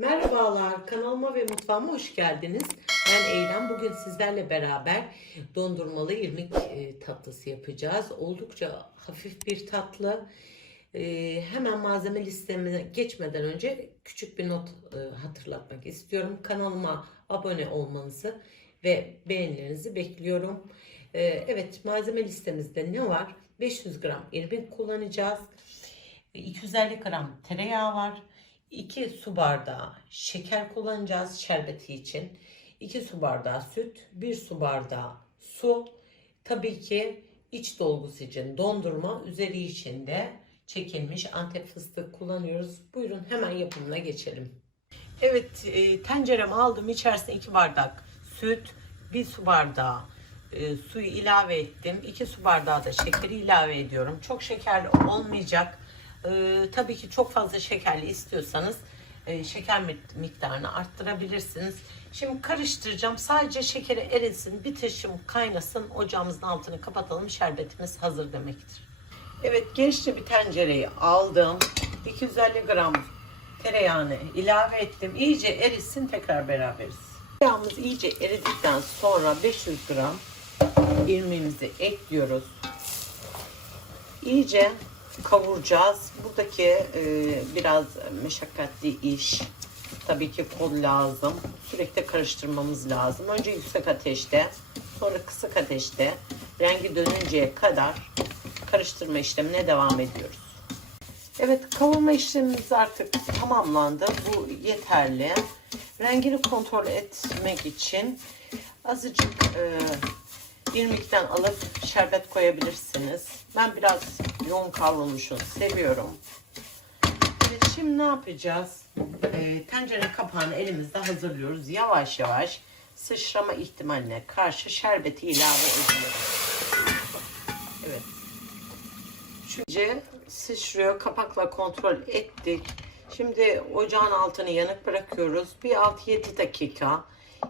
Merhabalar, kanalıma ve mutfağıma hoş geldiniz. Ben Eylem. Bugün sizlerle beraber dondurmalı irmik e, tatlısı yapacağız. Oldukça hafif bir tatlı. E, hemen malzeme listemize geçmeden önce küçük bir not e, hatırlatmak istiyorum. Kanalıma abone olmanızı ve beğenilerinizi bekliyorum. Evet, malzeme listemizde ne var? 500 gram irmik kullanacağız. 250 gram tereyağı var. 2 su bardağı şeker kullanacağız şerbeti için. 2 su bardağı süt, 1 su bardağı su. Tabii ki iç dolgusu için dondurma, üzeri için de çekilmiş antep fıstık kullanıyoruz. Buyurun hemen yapımına geçelim. Evet, e, tenceremi aldım. İçerisine 2 bardak süt, 1 su bardağı e, suyu ilave ettim. 2 su bardağı da şekeri ilave ediyorum. Çok şekerli olmayacak. E, tabii ki çok fazla şekerli istiyorsanız e, şeker mi- miktarını arttırabilirsiniz. Şimdi karıştıracağım. Sadece şekeri erisin, bir taşım kaynasın. Ocağımızın altını kapatalım. Şerbetimiz hazır demektir. Evet, genççe bir tencereyi aldım. 250 gram tereyağını ilave ettim. İyice erisin tekrar beraberiz. Tereyağımız iyice eridikten sonra 500 gram irmiğimizi ekliyoruz. İyice kavuracağız. Buradaki e, biraz meşakkatli iş. Tabii ki kol lazım. Sürekli karıştırmamız lazım. Önce yüksek ateşte, sonra kısık ateşte rengi dönünceye kadar karıştırma işlemine devam ediyoruz. Evet kavurma işlemimiz artık tamamlandı. Bu yeterli. Rengini kontrol etmek için azıcık e, irmikten alıp şerbet koyabilirsiniz. Ben biraz yoğun kavrulmuşunu seviyorum. Evet şimdi ne yapacağız? E, tencere kapağını elimizde hazırlıyoruz. Yavaş yavaş sıçrama ihtimaline karşı şerbeti ilave ediyoruz. Evet. Çünkü sıçrıyor. Kapakla kontrol ettik. Şimdi ocağın altını yanık bırakıyoruz. Bir 6-7 dakika.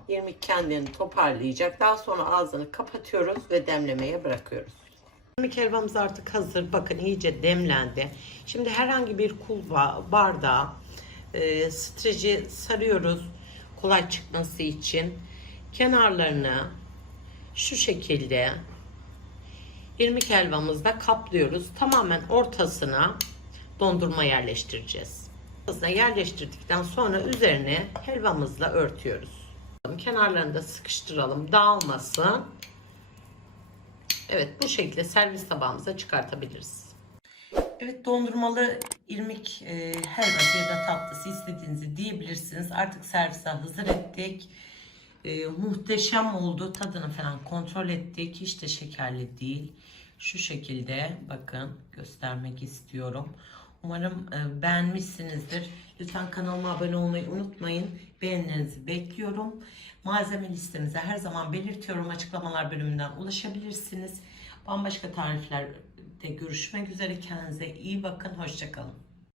20 kendini toparlayacak. Daha sonra ağzını kapatıyoruz ve demlemeye bırakıyoruz. İrmik helvamız artık hazır. Bakın iyice demlendi. Şimdi herhangi bir kulva, bardağa e, streci sarıyoruz. Kolay çıkması için. Kenarlarını şu şekilde İrmik helvamızda kaplıyoruz. Tamamen ortasına dondurma yerleştireceğiz. Ortasına yerleştirdikten sonra üzerine helvamızla örtüyoruz. Kenarlarını da sıkıştıralım dağılmasın. Evet bu şekilde servis tabağımıza çıkartabiliriz. Evet dondurmalı irmik e, helvası ya da tatlısı istediğinizi diyebilirsiniz. Artık servise hazır ettik. E, muhteşem oldu. Tadını falan kontrol ettik. Hiç de şekerli değil. Şu şekilde bakın göstermek istiyorum. Umarım e, beğenmişsinizdir. Lütfen kanalıma abone olmayı unutmayın. Beğenilerinizi bekliyorum. Malzeme listemize her zaman belirtiyorum. Açıklamalar bölümünden ulaşabilirsiniz. Bambaşka tariflerde görüşmek üzere. Kendinize iyi bakın. Hoşçakalın.